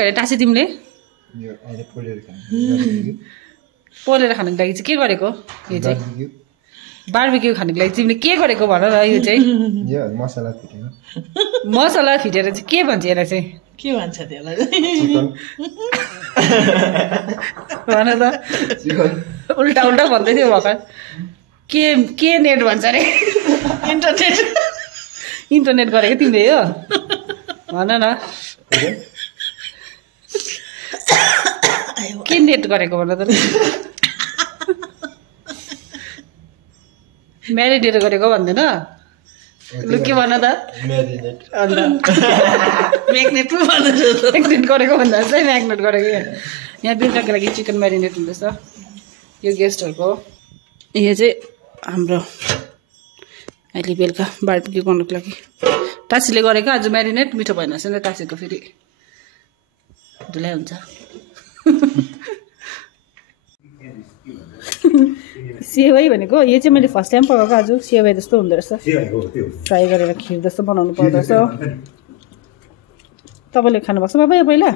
गरेको अरे टासी तिमीले पोलेर खानुको लागि चाहिँ के गरेको यो चाहिँ बार्बिक्यू खानुको लागि तिमीले के गरेको भन न यो चाहिँ मसला फिटेर चाहिँ के भन्छ यसलाई चाहिँ के भन्छ त्यसलाई भन त उल्टा उल्टा भन्दै थियो भर्खर के नेट भन्छ अरे इन्टरनेट गरेको तिमीले हो भन न के नेट गरेको भन त म्यारिनेट गरेको भन्दैन लु के भन त म्याग्नेट गरेको भन्दा चाहिँ म्याग्नेट गरेको यहाँ बेलुकाको लागि चिकन म्यारिनेट हुँदैछ यो गेस्टहरूको यो चाहिँ हाम्रो अहिले बेलुका बार्बिक्यू गर्नुको लागि टासीले गरेको आज म्यारिनेट मिठो भएन रहेछ नि त टासीको फेरि ढिलाइ हुन्छ सेवाई भनेको यो चाहिँ मैले फर्स्ट टाइम पकाएको आज सेवाई जस्तो हुँदो रहेछ फ्राई गरेर खिर जस्तो बनाउनु पर्दो रहेछ तपाईँले खानुभएको छ बाबा यो पहिला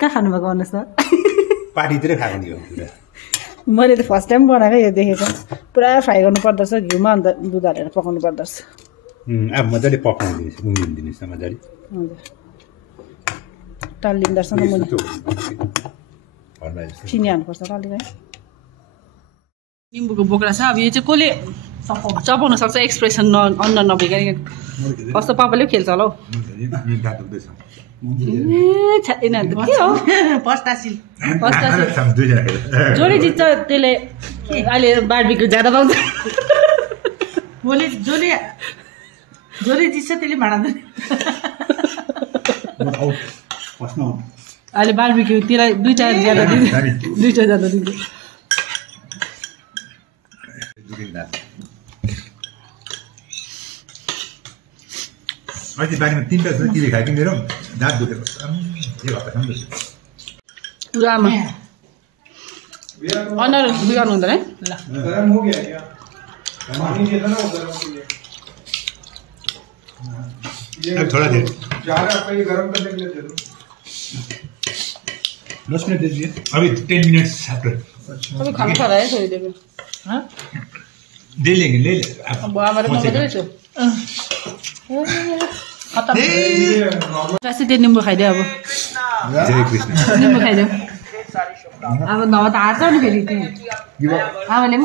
कहाँ खानुभएको भन्नुहोस् न पार्टीतिर खाएको नि मैले त फर्स्ट टाइम बनाएको यो देखेको पुरा फ्राई गर्नु पर्दो रहेछ घिउमा अन्त दुध हालेर पकाउनु पर्दो रहेछ अब मजाले पकाउनु उम्लिदिनुहोस् न मजाले हजुर टालिँदो रहेछ न मुनि चिनी हाल्नुपर्छ अलिक है निम्बुको बोक्रा छ अब यो चाहिँ कसले चपाउन सक्छ एक्सप्रेसन अनुहार नभइकन कस्तो पापाले पो खेल्छ होला हौ जोडी जित्छ त्यसले अहिले बार्बिक्यू ज्यादा पाउँछ जोले जित्छ त्यसले भाँडा अहिले बार्बिक्यू त्यसलाई दुईटा ज्यादा दिन्छ अहिले बारीमा 3टा किले खायो कि मेरो दाँत दुखेको पुरामा अनुहार बिगार्नु हुँदैन है थोड़ा देर 10 मिनट दीजिए अभी 10 मिनट्स आफ्टर अभी खाना खा रहा है थोड़ी देर में हाँ ले लेंगे ले अब हमारे मम्मी तो बेचो खत्म कैसे दे नींबू खाई दे अब जय कृष्ण नींबू खाई दे अब नवा तो आता नहीं फेरी थी हाँ मैंने भी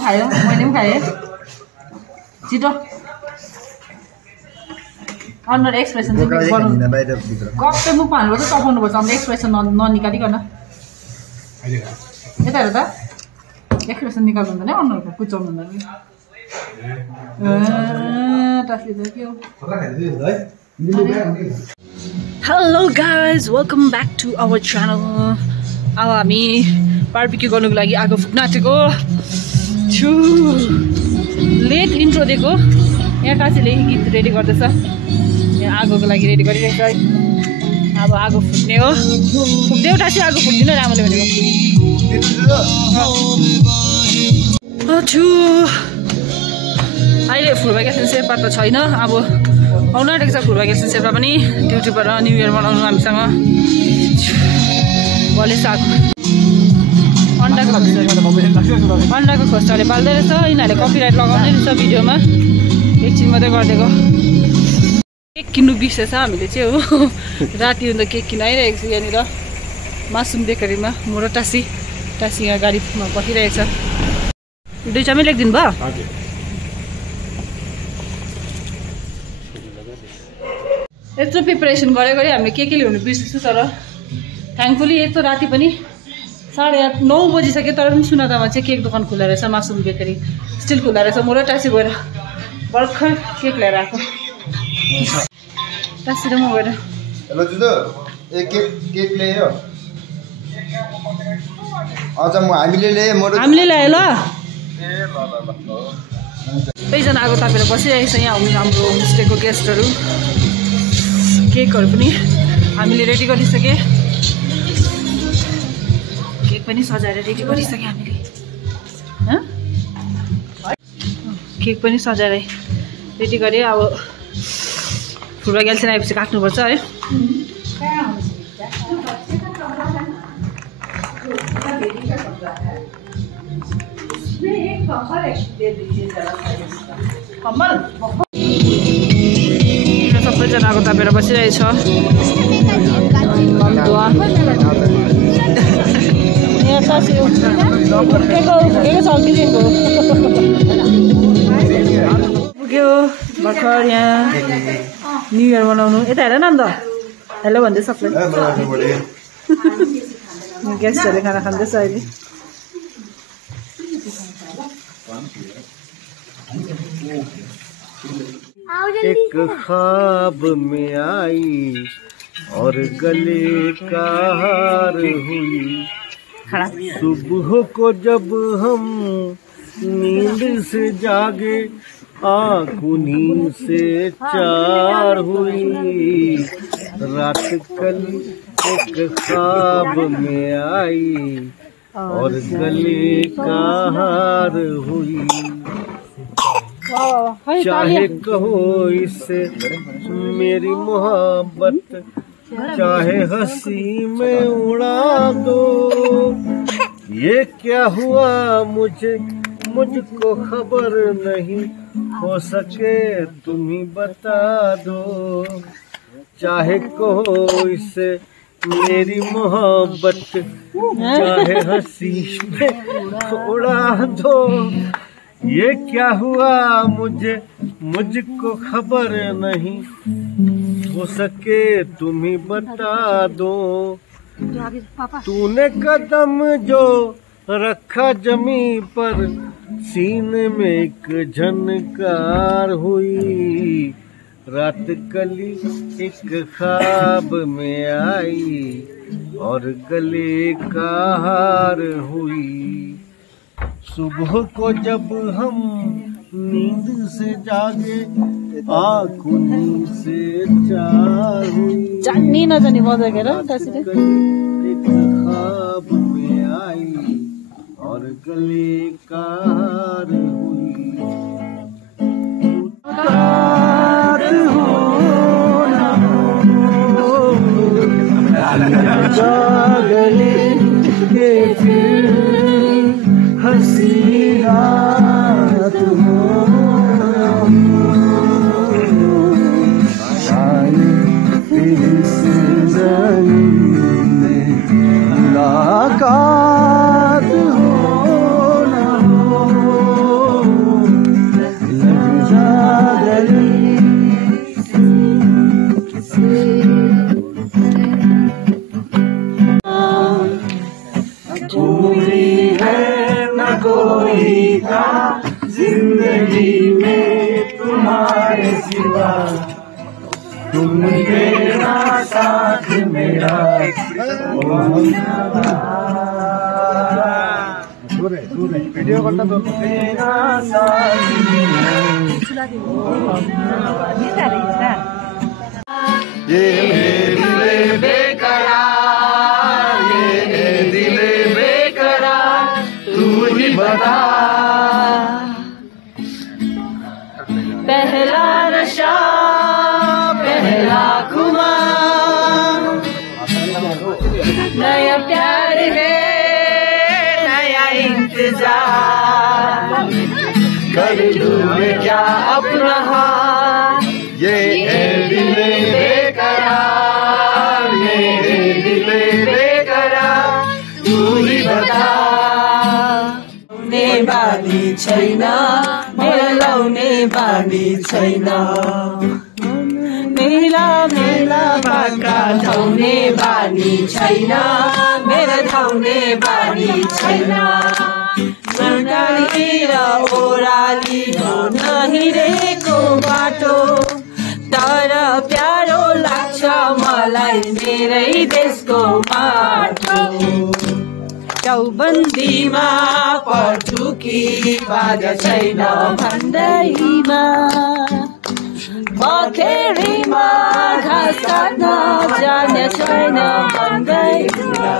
खाया छिटो अनुहार एक्सप्रेसन चाहिँ गप्पे मुखमा हाल्नुपर्छ चपाउनुपर्छ अन्त एक्सप्रेसन ननिकालिकन यता हेर त एक्सप्रेसन निकाल्नु हुँदैन अनुहारको कुचाउनु हुँदैन hello guys welcome back to our channel अब हामी बार्बिक्यू गर्नुको लागि आगो फुक्न आँटेको छु लेट इन्ट्रो दिएको यहाँ टासीले गीत रेडी गर्दैछ यहाँ आगोको लागि रेडी गरिरहेछ है अब आगो फुक्ने हो फुक्दै टासी आगो फुक्दिन रामले भनेको अहिले फुलबाई शेर्पा त छैन अब आउन आँटेको छ फुलबाई शेर्पा पनि ड्युटीबाट न्यु इयर मनाउनु हामीसँग भले साग अन्डाको खोस्टाले बाल्दै रहेछ यिनीहरूले कपिराइट लगाउँदै रहेछ भिडियोमा एकछिन मात्रै गरिदिएको केक किन्नु बिर्सेछ हामीले चाहिँ हो राति अन्त केक किन आइरहेको छु यहाँनिर मासुम बेकरीमा म र टासी यहाँ गाडीमा बसिरहेको छ दुईटामै लेखिदिनु भयो यत्रो प्रिपरेसन गरे हामीले के ल्याउनु बिर्सेछु तर थ्याङ्कफुली यस्तो राति पनि 8:30-9 बजिसक्यो तर पनि सुनादामा चाहिँ केक दोकान खुल्ला रहेछ मासुम बेकरी स्टिल खुल्ला रहेछ म र टासी गएर भर्खर केक ल्याएर आएको टासी र म गएर हेलो जुदो ए केक ल्यायो अझ हामीले ल्यायो ल सबैजना आगो तापेर बसिरहेको छ यहाँ हाम्रो होमस्टेको गेस्टहरू केकहरू पनि हामीले रेडी गरिसके केक पनि सजाएर रेडी गरिसके हामीले केक पनि सजाएर रेडी गरे अब फुलबाई ग्याल्सिन आएपछि काट्नुपर्छ है सबैजनाको तापेर बसिरहेछ पुग्यो भर्खर यहाँ न्यु इयर मनाउनु यता हेर न अन्त हेलो भन्दै सबले गेस्टहरूले खाना खाँदैछ अहिले एक ख्वाब में आई और गले का हार हुई सुबह को जब हम नींद से जागे आँख उन्हीं से चार हुई रात कल एक ख्वाब में आई और गले का हार हुई चाहे कहो इससे मेरी मोहब्बत चाहे हंसी में उड़ा दो ये क्या हुआ मुझको खबर नहीं हो सके तुम ही बता दो चाहे कहो इससे मेरी मोहब्बत चाहे हंसी में उड़ा दो ये क्या हुआ मुझको खबर नहीं हो सके तुम ही बता दो तूने कदम जो रखा जमी पर सीने में एक झनकार हुई रात कली एक ख्वाब में आई और गले का हार हुई सुबह को जब हम नींद से जागे आँख उन्हीं से चार हुई जान्नी नजानी बजाकेर त्यसरी एक ख्वाब में आई और गले का हार हुई गले के फिर हंसी रात हो फिर से जमीन में मुलाकात हो न हो लग जा गले पूरी है कोई था जिंदगी में तुम्हारे सिवा तुम मेरा साथ मेरा वीडियो करना तो मेरा साथ ये दिले बेकरार ये दिले बेकरार तू ही बता पहला नशा पहला खुमार नया प्यार है नया इंतजार कर लूं मैं क्या अपना हाथ ये है दिले बेकरार ये है दिले बेकरार तू ही बता बानी छैन मेरो लाउने बानी छैन मेला मेला बाका धाउने बानी छैन मेरो धाउने बानी छैन सरकारी र ओराली नहिरेको बाटो तर प्यारो लाग्छ मलाई मेरै देशको माटो चौबन्दीमा पटुकी बाजा छैन भन्दैमा बखेरीमा घाँस काट्न जाने छैन भन्दैमा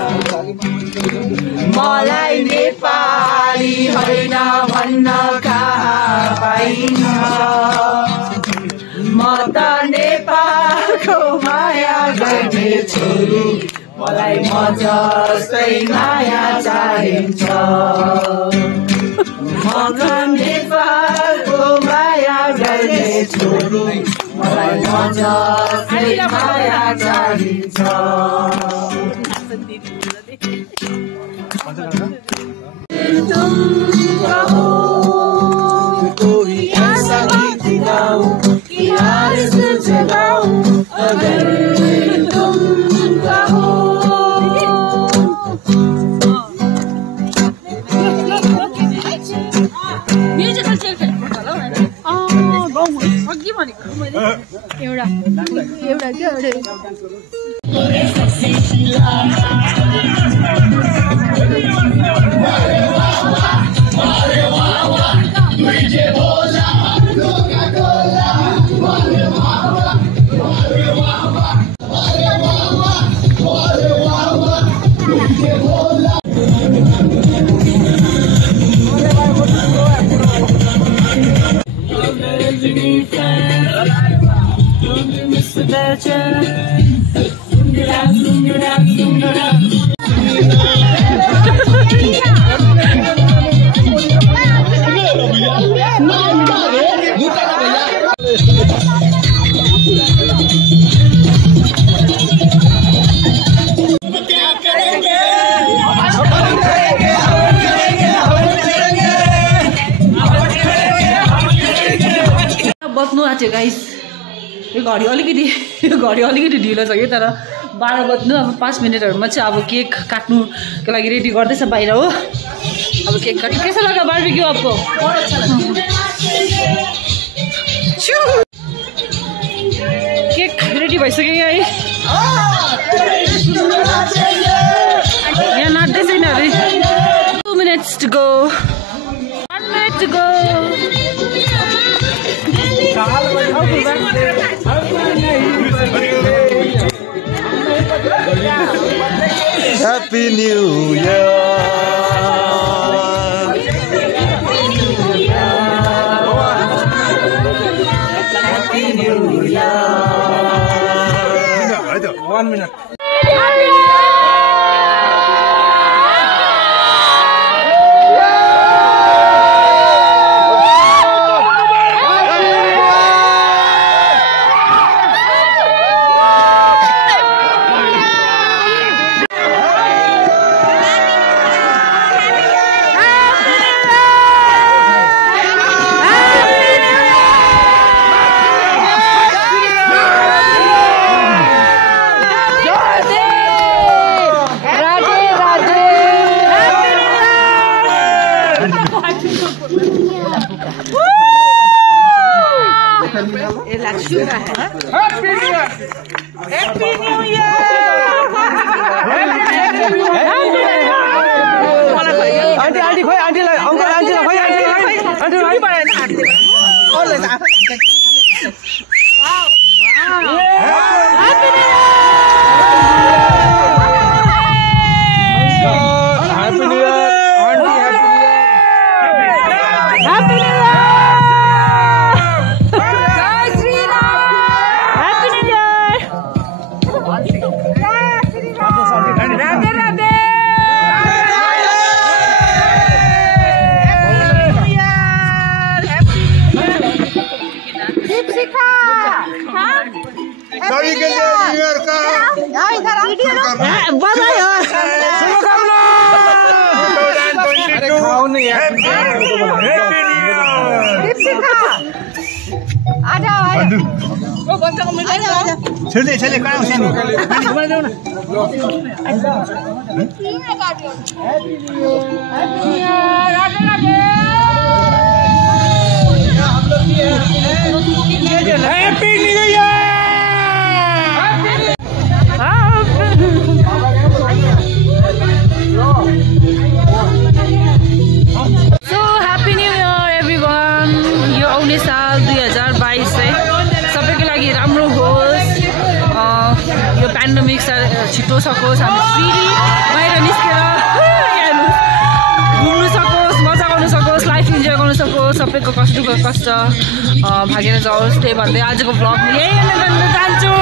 मलाई नेपाली होइन भन्न कहाँ पाइन्छ म त नेपालको माया गर्ने छोरी मलाई म जस्तै माया चाहिन्छ म नेपालको माया गर्ने छोरी मलाई म जस्तै माया चाहिन्छ तुम कहो कोई ऐसा गीत गाऊं कि आरज़ू जगाऊं अगर तुम कहो म्युजिकल चेयर खेल्नु पर्छ होला अघि भनेको मैले एउटा के बस्नु आँट्यो गाइस यो घडी अलिकति ढिलो छ कि तर 12 बज्नु अब 5 मिनटहरुमा चाहिँ अब केक काट्नुको लागि रेडी गर्दैछ बाहिर हो अब केक काट्नु कैसा लगा बारबेक्यू आपको बहुत अच्छा लगा केक रेडी भइसक्यो है यहाँ नाच्दैछ नि अरे 2 minutes to go 1 minute to go Happy New Year. Happy New Year. 1 minute. Happy New Year! चले कहाँ उसिनु happy new year So happy new year everyone. यो आउने साल 2022 सबैको लागि राम्रो होस् यो पेन्डेमिक छिटो सकोस् हामी फ्रीली बाहिर निस्केर घुम्नु सकोस् मजा गर्नु सकोस् लाइफ इन्जोय गर्नु सकोस् सबैको कष्ट भागेर जाओस् त्यही भन्दै आजको भ्लग यही एन्ड गर्न चाहन्छु